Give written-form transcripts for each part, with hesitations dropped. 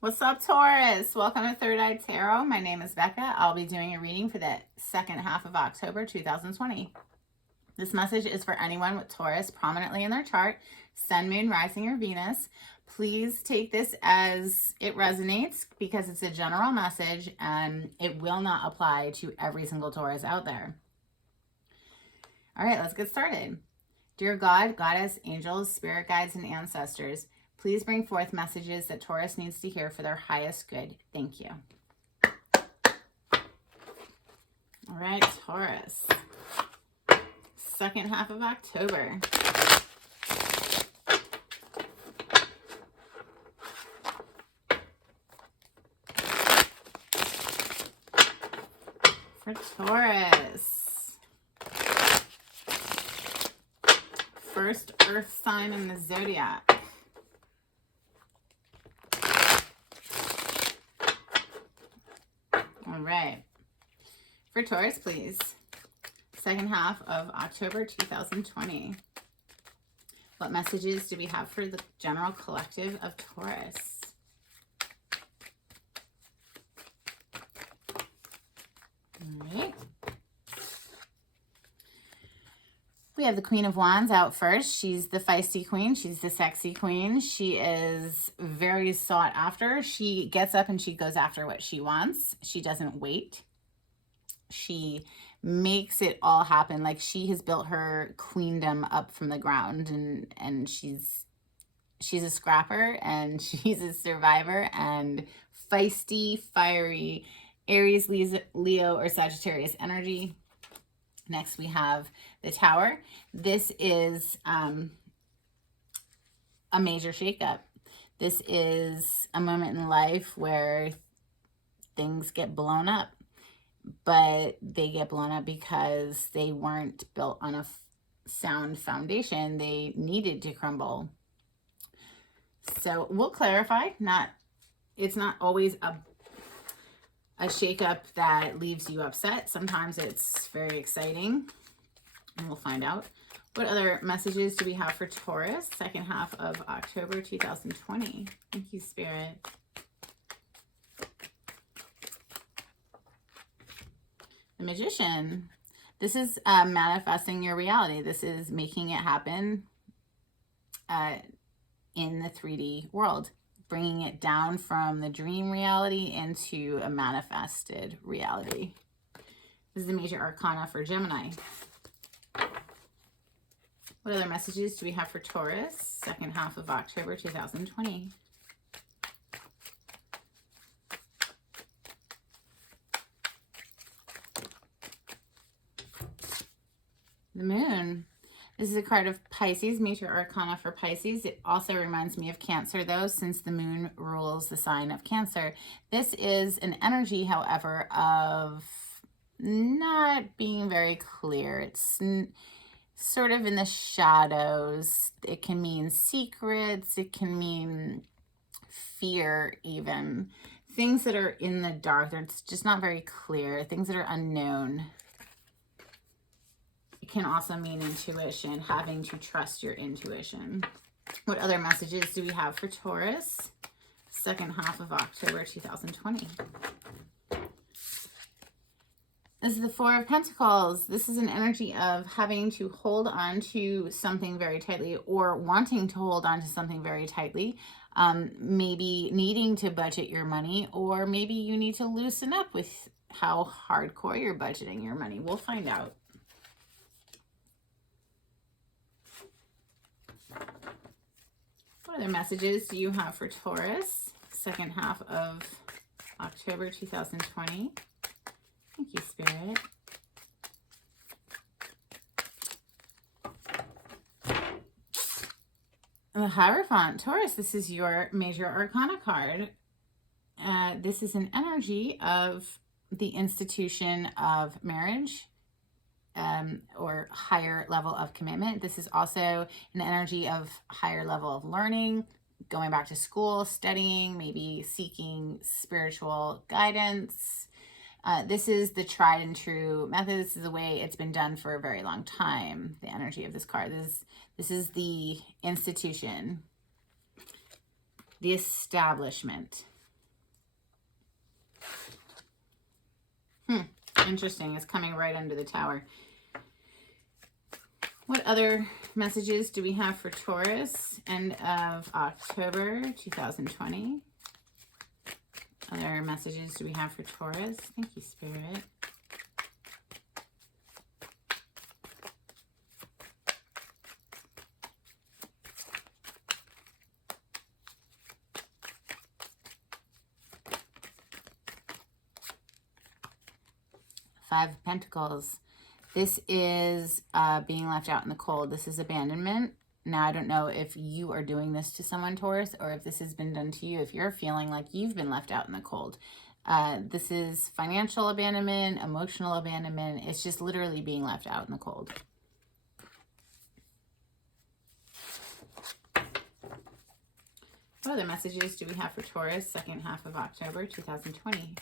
What's up, Taurus? Welcome to Third Eye Tarot. My name is Becca. I'll be doing a reading for the second half of October 2020. This message is for anyone with Taurus prominently in their chart, Sun, Moon, Rising, or Venus. Please take this as it resonates because it's a general message and it will not apply to every single Taurus out there. All right, let's get started. Dear God, Goddess, angels, spirit guides, and ancestors, please bring forth messages that Taurus needs to hear for their highest good. Thank you. All right, Taurus. Second half of October. For Taurus. First earth sign in the zodiac. All right. For Taurus, please. Second half of October 2020. What messages do we have for the general collective of Taurus? All right. We have the Queen of Wands out first. She's the feisty queen. She's the sexy queen. She is very sought after. She gets up and she goes after what she wants. She doesn't wait. She makes it all happen. Like, she has built her queendom up from the ground, and she's a scrapper and she's a survivor and feisty, fiery, Aries, Leo, or Sagittarius energy. Next, we have the Tower. This is a major shakeup. This is a moment in life where things get blown up, but they get blown up because they weren't built on a sound foundation. They needed to crumble. So we'll clarify. It's not always a shakeup that leaves you upset. Sometimes it's very exciting, and we'll find out. What other messages do we have for Taurus, second half of October 2020? Thank you, Spirit. The Magician. This is manifesting your reality. This is making it happen in the 3D world. Bringing it down from the dream reality into a manifested reality. This is the major arcana for Gemini. What other messages do we have for Taurus, second half of October 2020? The Moon. This is a card of Pisces, major arcana for Pisces. It also reminds me of Cancer, though, since the moon rules the sign of Cancer. This is an energy, however, of not being very clear. It's sort of in the shadows. It can mean secrets. It can mean fear, even. Things that are in the dark. It's just not very clear. Things that are unknown. It can also mean intuition, having to trust your intuition. What other messages do we have for Taurus, second half of October 2020? This is the Four of Pentacles. This is an energy of having to hold on to something very tightly, or wanting to hold on to something very tightly. Maybe needing to budget your money, or maybe you need to loosen up with how hardcore you're budgeting your money. We'll find out. What other messages do you have for Taurus, second half of October 2020? Thank you, Spirit. The Hierophant. Taurus, this is your major arcana card. This is an energy of the institution of marriage, or higher level of commitment. This is also an energy of higher level of learning, going back to school, studying, maybe seeking spiritual guidance. This is the tried and true method. This is the way it's been done for a very long time. The energy of this card. This is the institution, the establishment. Interesting. It's coming right under the Tower. What other messages do we have for Taurus? End of October 2020. Other messages do we have for Taurus? Thank you, Spirit. Five of Pentacles. This is being left out in the cold. This is abandonment. Now, I don't know if you are doing this to someone, Taurus, or if this has been done to you, if you're feeling like you've been left out in the cold. This is financial abandonment, emotional abandonment. It's just literally being left out in the cold. What other messages do we have for Taurus, second half of October 2020?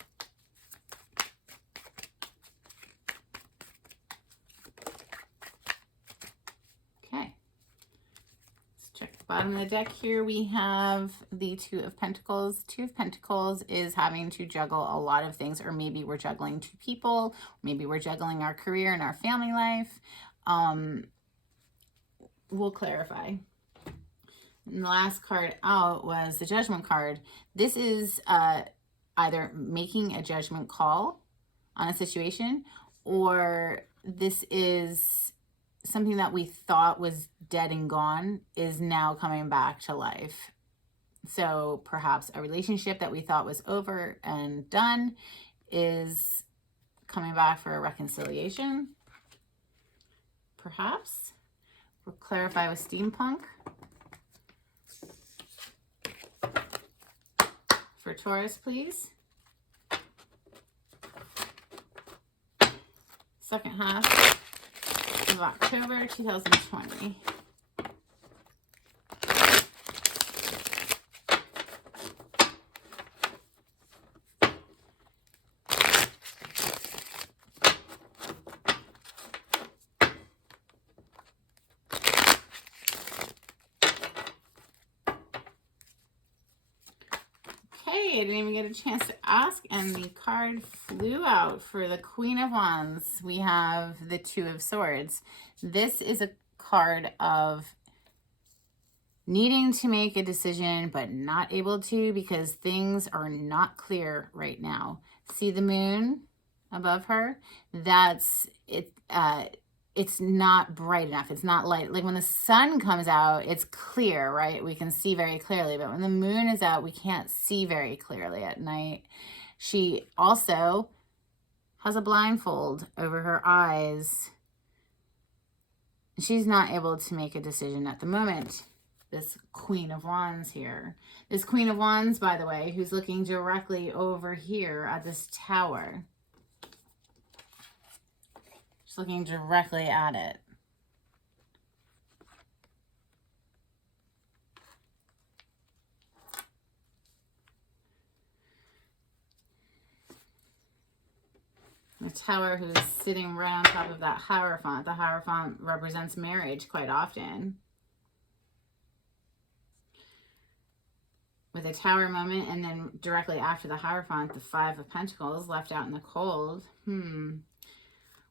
Bottom of the deck here, we have the Two of Pentacles. Two of Pentacles is having to juggle a lot of things, or maybe we're juggling two people, maybe we're juggling our career and our family life. We'll clarify. And the last card out was the Judgment card. This is either making a judgment call on a situation, or this is something that we thought was dead and gone is now coming back to life. So perhaps a relationship that we thought was over and done is coming back for a reconciliation. Perhaps. We'll clarify with steampunk. For Taurus, please. Second half of October 2020. I didn't even get a chance to ask, and the card flew out for the Queen of Wands. We have the Two of Swords. This is a card of needing to make a decision but not able to because things are not clear right now. See the moon above her? That's it. It's not bright enough. It's not light. Like when the sun comes out, it's clear, right? We can see very clearly. But when the moon is out, we can't see very clearly at night. She also has a blindfold over her eyes. She's not able to make a decision at the moment. This Queen of Wands here. This Queen of Wands, by the way, who's looking directly over here at this tower. Looking directly at it. The tower who's sitting right on top of that Hierophant. The Hierophant represents marriage quite often. With a tower moment, and then directly after the Hierophant, the Five of Pentacles left out in the cold.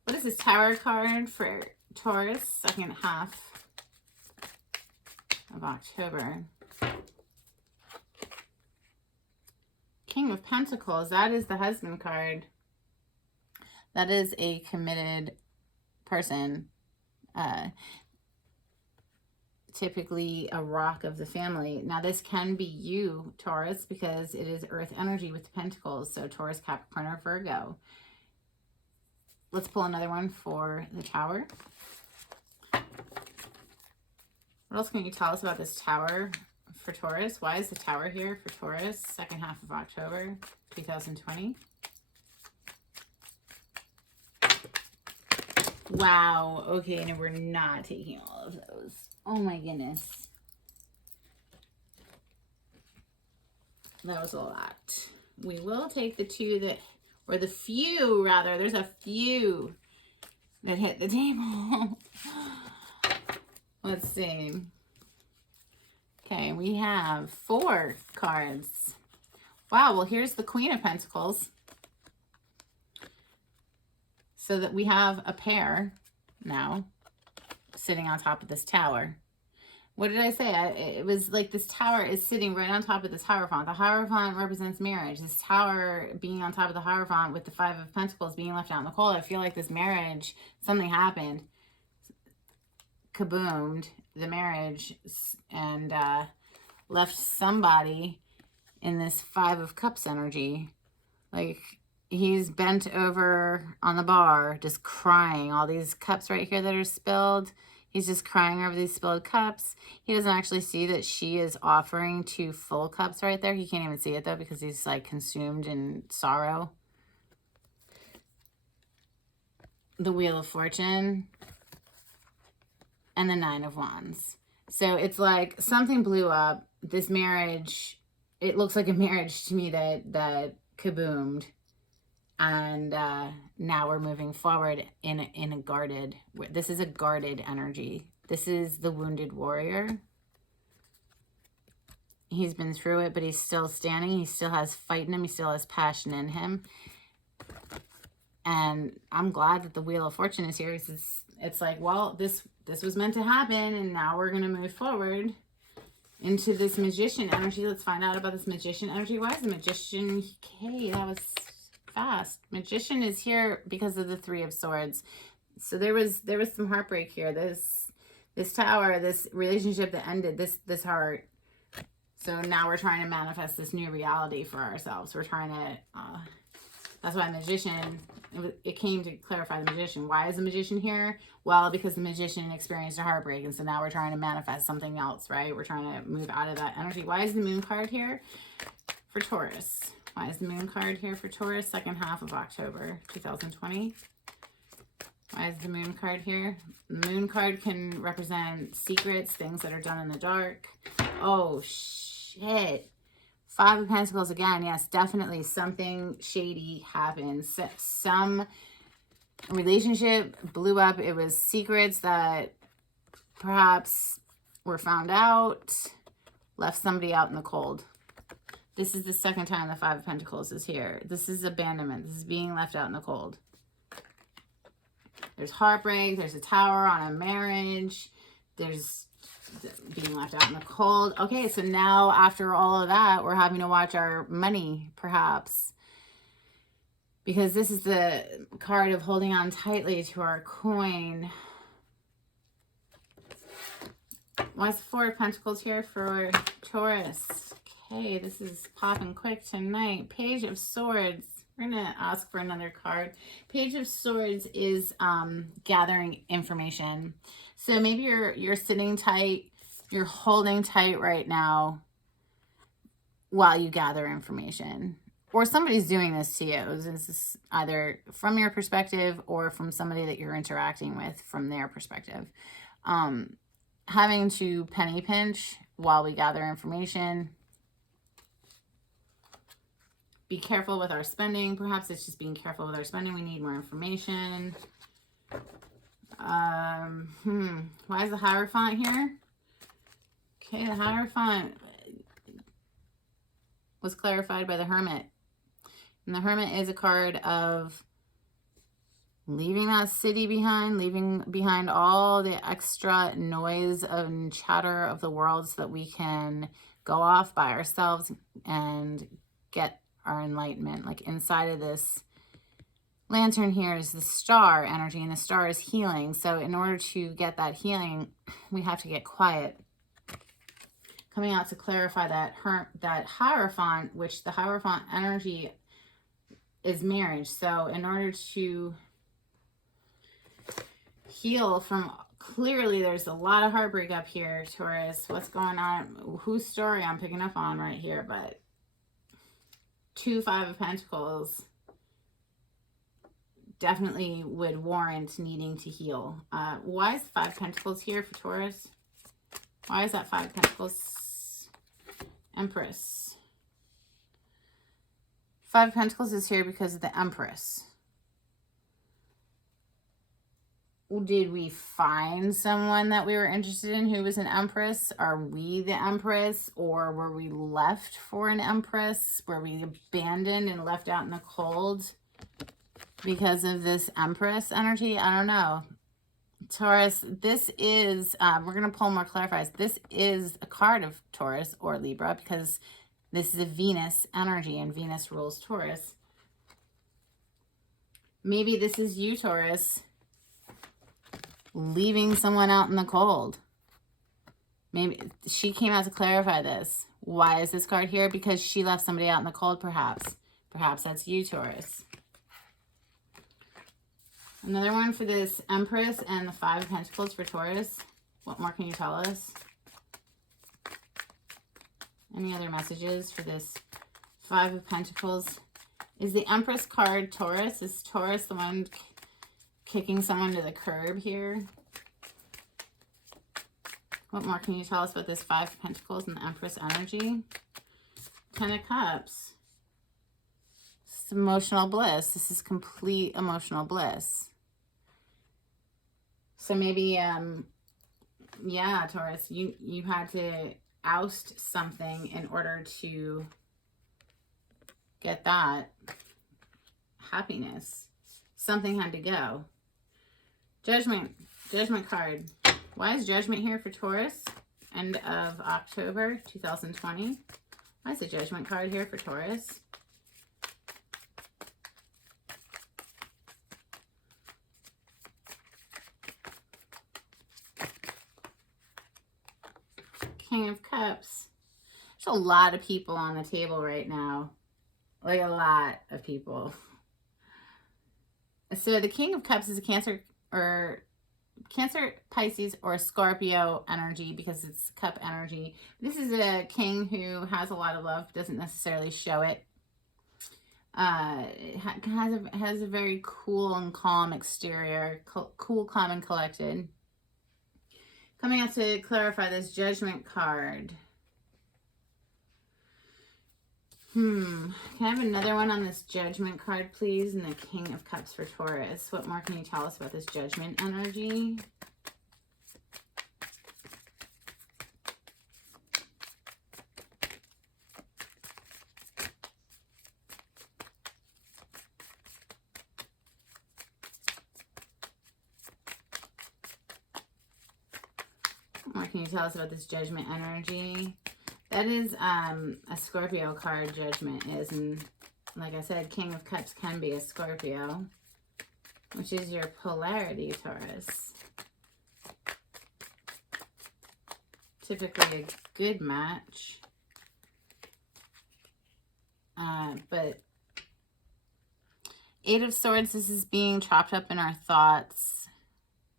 What is this Tower card for Taurus, second half of October? King of Pentacles, that is the husband card. That is a committed person. Typically a rock of the family. Now this can be you, Taurus, because it is earth energy with the pentacles. So Taurus, Capricorn, or Virgo. Let's pull another one for the Tower. What else can you tell us about this Tower for Taurus? Why is the Tower here for Taurus? Second half of October 2020. Wow. Okay, no, we're not taking all of those. Oh my goodness. That was a lot. We will take the two that, or the few rather, there's a few that hit the table. Let's see. Okay, we have 4 cards. Wow, well here's the Queen of Pentacles. So that we have a pair now sitting on top of this tower. What did I say? It was like this tower is sitting right on top of this Hierophant. The Hierophant represents marriage. This tower being on top of the Hierophant with the Five of Pentacles being left out in the cold. I feel like this marriage, something happened. Kaboomed the marriage and left somebody in this Five of Cups energy. Like he's bent over on the bar, just crying. All these cups right here that are spilled. He's just crying over these spilled cups. He doesn't actually see that she is offering 2 full cups right there. He can't even see it though because he's like consumed in sorrow. The Wheel of Fortune and the 9 of Wands. So it's like something blew up. This marriage, it looks like a marriage to me that kaboomed. And now we're moving forward in a guarded, this is a guarded energy. This is the wounded warrior. He's been through it, but he's still standing. He still has fight in him. He still has passion in him. And I'm glad that the Wheel of Fortune is here. It's like, well, this was meant to happen, and now we're going to move forward into this Magician energy. Let's find out about this Magician energy. Why is the Magician? Okay, that was fast. Magician is here because of the 3 of Swords. So there was some heartbreak here. This tower, this relationship that ended, this heart. So now we're trying to manifest this new reality for ourselves. We're trying to that's why Magician, it came to clarify the Magician. Why is the Magician here? Well, because the Magician experienced a heartbreak, and so now we're trying to manifest something else, right? We're trying to move out of that energy. Why is the Moon card here for Taurus? Why is the Moon card here for Taurus? Second half of October 2020. Why is the Moon card here? The Moon card can represent secrets, things that are done in the dark. Oh, shit. 5 of Pentacles again. Yes, definitely something shady happened. Some relationship blew up. It was secrets that perhaps were found out, left somebody out in the cold. This is the second time the 5 of Pentacles is here. This is abandonment. This is being left out in the cold. There's heartbreak. There's a tower on a marriage. There's being left out in the cold. Okay, so now after all of that, we're having to watch our money, perhaps. Because this is the card of holding on tightly to our coin. Why is the 4 of Pentacles here for Taurus? Okay, this is popping quick tonight. Page of Swords. We're going to ask for another card. Page of Swords is gathering information. So maybe you're sitting tight, you're holding tight right now while you gather information. Or somebody's doing this to you. This is either from your perspective or from somebody that you're interacting with from their perspective. Having to penny pinch while we gather information. Be careful with our spending. Perhaps it's just being careful with our spending. We need more information. Why is the Hierophant here? Okay, the Hierophant was clarified by the Hermit. And the Hermit is a card of leaving that city behind, leaving behind all the extra noise and chatter of the world so that we can go off by ourselves and get our enlightenment. Like inside of this lantern here is the star energy, and the star is healing. So in order to get that healing, we have to get quiet. Coming out to clarify that Hierophant, which the Hierophant energy is marriage. So in order to heal from, clearly there's a lot of heartbreak up here, Taurus. What's going on? Whose story I'm picking up on right here? But 2 5 of Pentacles definitely would warrant needing to heal. Why is 5 Pentacles here for Taurus? Why is that 5 Pentacles? Empress. 5 Pentacles is here because of the Empress. Did we find someone that we were interested in who was an Empress? Are we the Empress? Or were we left for an Empress? Were we abandoned and left out in the cold? because of this Empress energy. I don't know. Taurus, this is, we're going to pull more clarifiers. This is a card of Taurus or Libra because this is a Venus energy and Venus rules Taurus. Maybe this is you, Taurus, leaving someone out in the cold. Maybe she came out to clarify this. Why is this card here? Because she left somebody out in the cold, perhaps. Perhaps that's you, Taurus. Another one for this Empress and the Five of Pentacles for Taurus. What more can you tell us? Any other messages for this Five of Pentacles? Is the Empress card Taurus? Is Taurus the one kicking someone to the curb here? What more can you tell us about this Five of Pentacles and the Empress energy? Ten of Cups. It's emotional bliss. This is complete emotional bliss. So maybe, yeah, Taurus, you had to oust something in order to get that happiness. Something had to go. Judgment card. Why is Judgment here for Taurus? End of October 2020. Why is the Judgment card here for Taurus? King of Cups. There's a lot of people on the table right now. Like a lot of people. So the King of Cups is a Cancer, Pisces, or Scorpio energy because it's cup energy. This is a king who has a lot of love, doesn't necessarily show it. Has a very cool and calm exterior. Cool, calm, and collected. Coming out to clarify this Judgment card. Can I have another one on this Judgment card, please? And the King of Cups for Taurus. What more can you tell us about this Judgment energy? What more can you tell us about this Judgment energy? That is a Scorpio card, Judgment is. And like I said, King of Cups can be a Scorpio, which is your polarity, Taurus. Typically a good match. But Eight of Swords, this is being chopped up in our thoughts.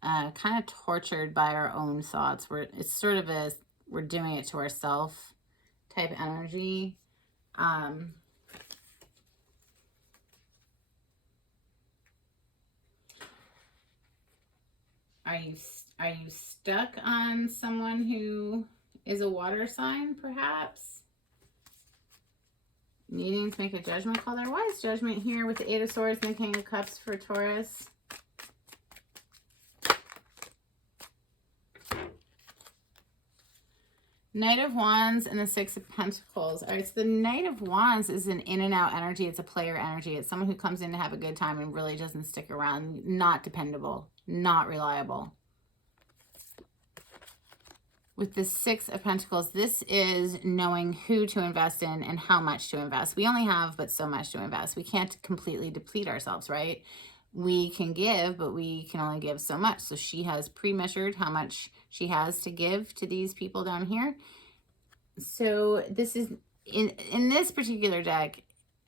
Kind of tortured by our own thoughts. It's sort of a, we're doing it to ourselves type energy. Are you stuck on someone who is a water sign, perhaps? Needing to make a judgment call there. Why is Judgment here with the Eight of Swords and the King of Cups for Taurus? Knight of Wands and the Six of Pentacles. All right, so the Knight of Wands is an in and out energy. It's a player energy. It's someone who comes in to have a good time and really doesn't stick around. Not dependable. Not reliable. With the Six of Pentacles, this is knowing who to invest in and how much to invest. We only have but so much to invest. We can't completely deplete ourselves, right? We can give, but we can only give so much. So she has pre-measured how much she has to give to these people down here. So this is, in this particular deck,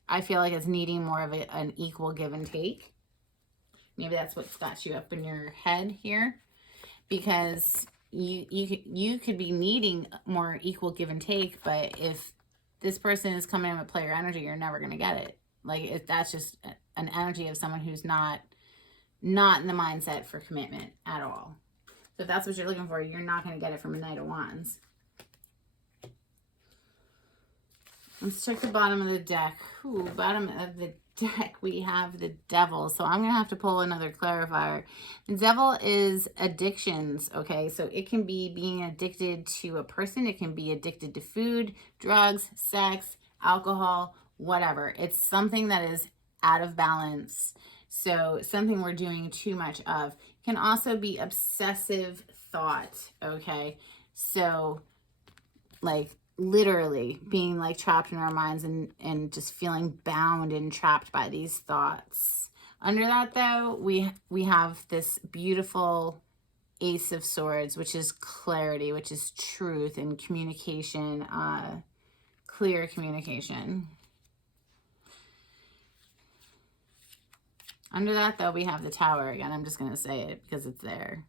I feel like it's needing more of an equal give and take. Maybe that's what's got you up in your head here. Because you could be needing more equal give and take, but if this person is coming in with player energy, you're never going to get it. Like, if that's just an energy of someone who's not in the mindset for commitment at all. So if that's what you're looking for, you're not going to get it from a Knight of Wands. Let's check the bottom of the deck. Ooh, bottom of the deck, we have the Devil. So I'm going to have to pull another clarifier. The Devil is addictions, okay? So it can be being addicted to a person. It can be addicted to food, drugs, sex, alcohol, whatever. It's something that is out of balance. So something we're doing too much of. Can also be obsessive thought, okay? So like literally being like trapped in our minds and just feeling bound and trapped by these thoughts. Under that though, we have this beautiful Ace of Swords, which is clarity, which is truth and communication, clear communication. Under that though, we have the Tower again. I'm just going to say it because it's there.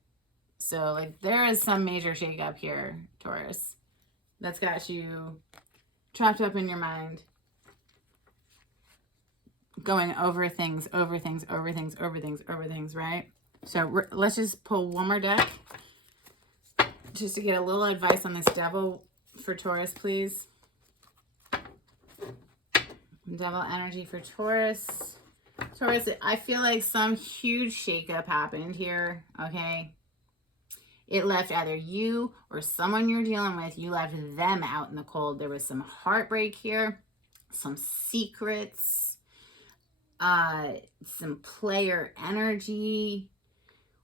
So like there is some major shakeup here, Taurus, that's got you trapped up in your mind, going over things, right? So let's just pull one more deck just to get a little advice on this Devil for Taurus, please. Devil energy for Taurus. Taurus, I feel like some huge shakeup happened here, okay? It left either you or someone you're dealing with, you left them out in the cold. There was some heartbreak here, some secrets, some player energy.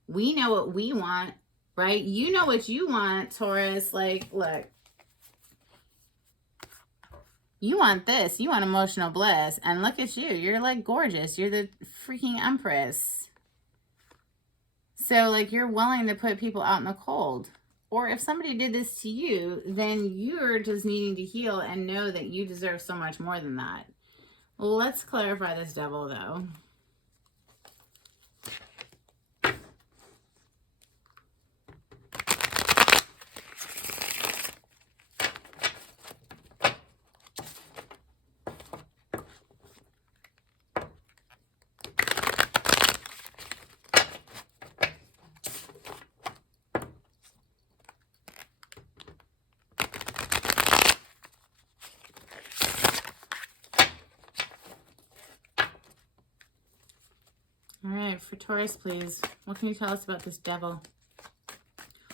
We know what we want, right? You know what you want, Taurus. Like, look, you want this. You want emotional bliss. And look at you. You're like gorgeous. You're the freaking Empress. So like you're willing to put people out in the cold. Or if somebody did this to you, then you're just needing to heal and know that you deserve so much more than that. Well, let's clarify this Devil though. All right, for Taurus, please. What can you tell us about this Devil?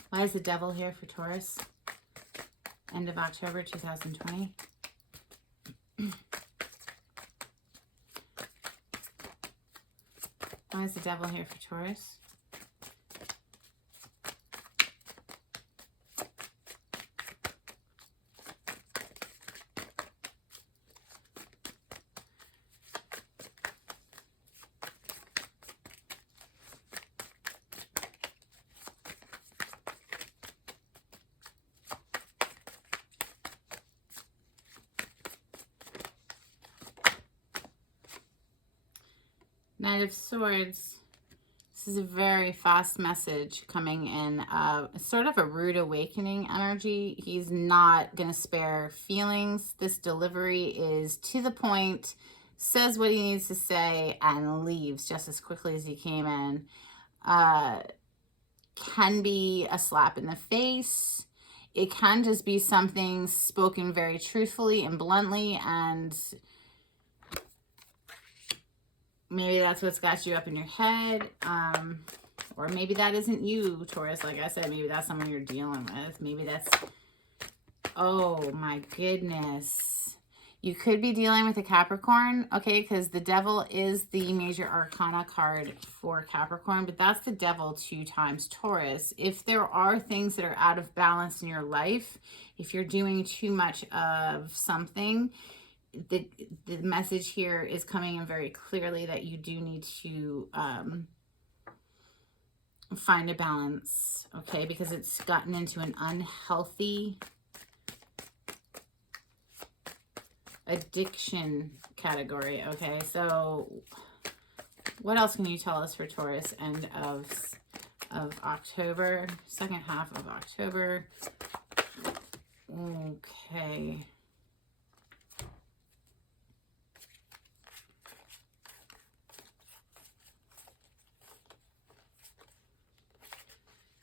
Why is the Devil here for Taurus? End of October 2020. Why is the Devil here for Taurus? Knight of Swords. This is a very fast message coming in. It's sort of a rude awakening energy. He's not going to spare feelings. This delivery is to the point, says what he needs to say, and leaves just as quickly as he came in. Can be a slap in the face. It can just be something spoken very truthfully and bluntly, and maybe that's what's got you up in your head. Or maybe that isn't you, Taurus. Like I said, maybe that's someone you're dealing with. Maybe that's, oh my goodness. You could be dealing with a Capricorn, okay? Because the Devil is the major arcana card for Capricorn, but that's the Devil 2 times Taurus. If there are things that are out of balance in your life, if you're doing too much of something, the message here is coming in very clearly that you do need to find a balance, okay? Because it's gotten into an unhealthy addiction category, okay? So what else can you tell us for Taurus end of October, second half of October? Okay.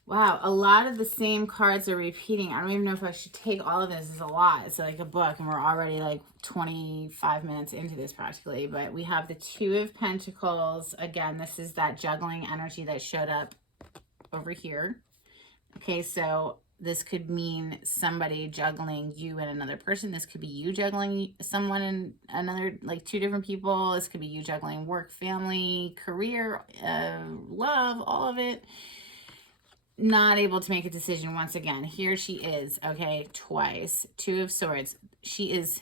Wow, a lot of the same cards are repeating. I don't even know if I should take all of this. It's a lot. It's like a book, and we're already like 25 minutes into this practically. But we have the 2 of Pentacles. Again, this is that juggling energy that showed up over here. Okay, so This could mean somebody juggling you and another person. This could be you juggling someone and another, like 2 different people. This could be you juggling work, family, career, love, all of it. Not able to make a decision once again. Here she is, okay, twice. 2 of Swords. She is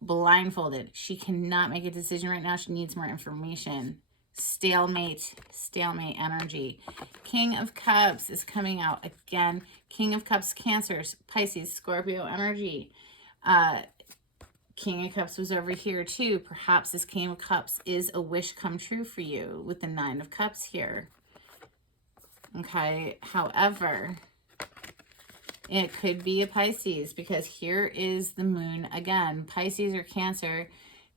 blindfolded. She cannot make a decision right now. She needs more information. Stalemate energy. King of Cups is coming out again. King of Cups, Cancers, Pisces, Scorpio energy. King of Cups was over here too. Perhaps this King of Cups is a wish come true for you with the 9 of Cups here. Okay, however, it could be a Pisces, because here is the moon again. Pisces or Cancer.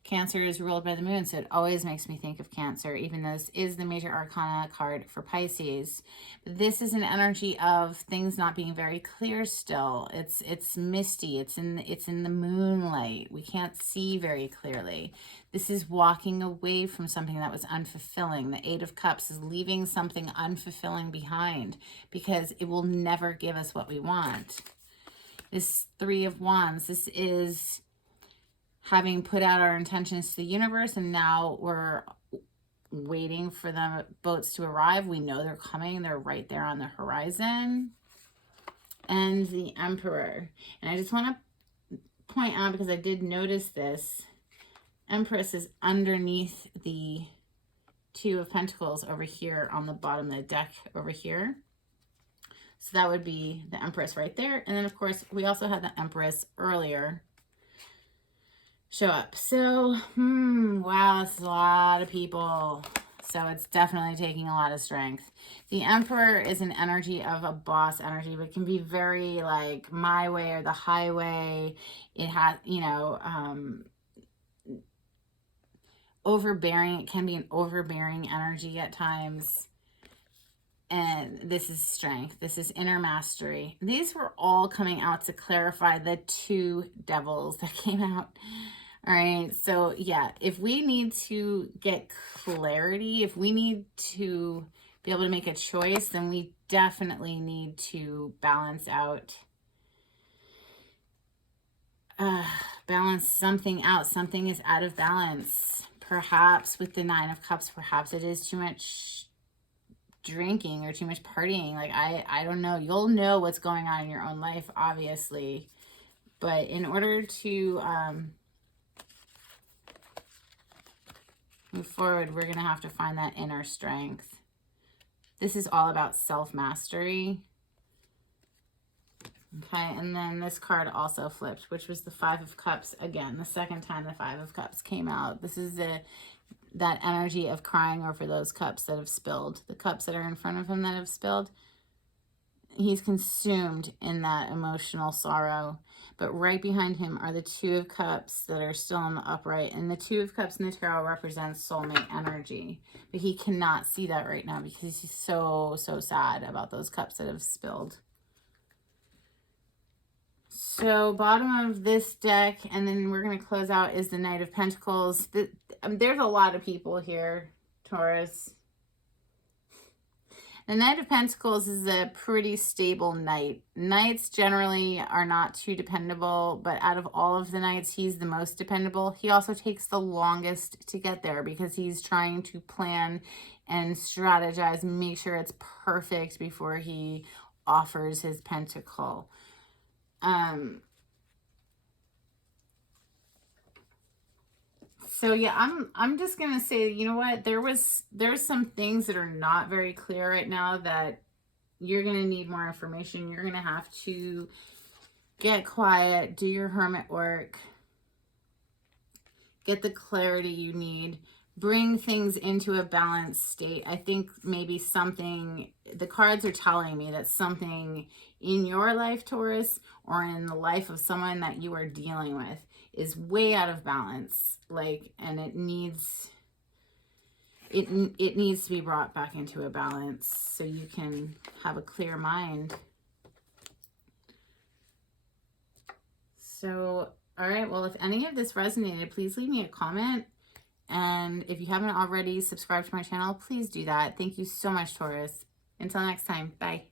Cancer is ruled by the moon, so it always makes me think of Cancer, even though this is the major arcana card for Pisces. But this is an energy of things not being very clear still. It's misty. It's in the moonlight. We can't see very clearly. This is walking away from something that was unfulfilling. The 8 of Cups is leaving something unfulfilling behind, because it will never give us what we want. This 3 of Wands, this is having put out our intentions to the universe, and now we're waiting for the boats to arrive. We know they're coming. They're right there on the horizon. And the Emperor. And I just want to point out, because I did notice this, Empress is underneath the 2 of Pentacles over here on the bottom of the deck over here. So that would be the Empress right there. And then, of course, we also had the Empress earlier show up. So, wow, it's a lot of people. So it's definitely taking a lot of strength. The Emperor is an energy of a boss energy, but can be very like my way or the highway. It has, you know, overbearing. It can be an overbearing energy at times. And this is strength. This is inner mastery. These were all coming out to clarify the 2 devils that came out. All right. So yeah, if we need to get clarity, if we need to be able to make a choice, then we definitely need to balance out, balance something out. Something is out of balance. Perhaps with the 9 of Cups, perhaps it is too much drinking or too much partying. Like, I don't know. You'll know what's going on in your own life, obviously. But in order to move forward, we're going to have to find that inner strength. This is all about self-mastery. Okay, and then this card also flipped, which was the 5 of Cups. Again, the second time the 5 of Cups came out. This is that energy of crying over those cups that have spilled. The cups that are in front of him that have spilled. He's consumed in that emotional sorrow. But right behind him are the 2 of Cups that are still in the upright. And the 2 of Cups in the tarot represents soulmate energy. But he cannot see that right now, because he's so sad about those cups that have spilled. So bottom of this deck, and then we're going to close out, is the Knight of Pentacles. There's a lot of people here, Taurus. The Knight of Pentacles is a pretty stable knight. Knights generally are not too dependable, but out of all of the knights, he's the most dependable. He also takes the longest to get there, because he's trying to plan and strategize, make sure it's perfect before he offers his pentacle. So yeah, I'm just gonna say, you know what, there's some things that are not very clear right now that you're gonna need more information. You're gonna have to get quiet, do your hermit work, get the clarity you need, bring things into a balanced state. I think maybe something, the cards are telling me that something in your life, Taurus, or in the life of someone that you are dealing with is way out of balance. Like, and it needs to be brought back into a balance so you can have a clear mind. So, all right, well, if any of this resonated, please leave me a comment. And if you haven't already subscribed to my channel, please do that. Thank you so much, Taurus. Until next time, bye.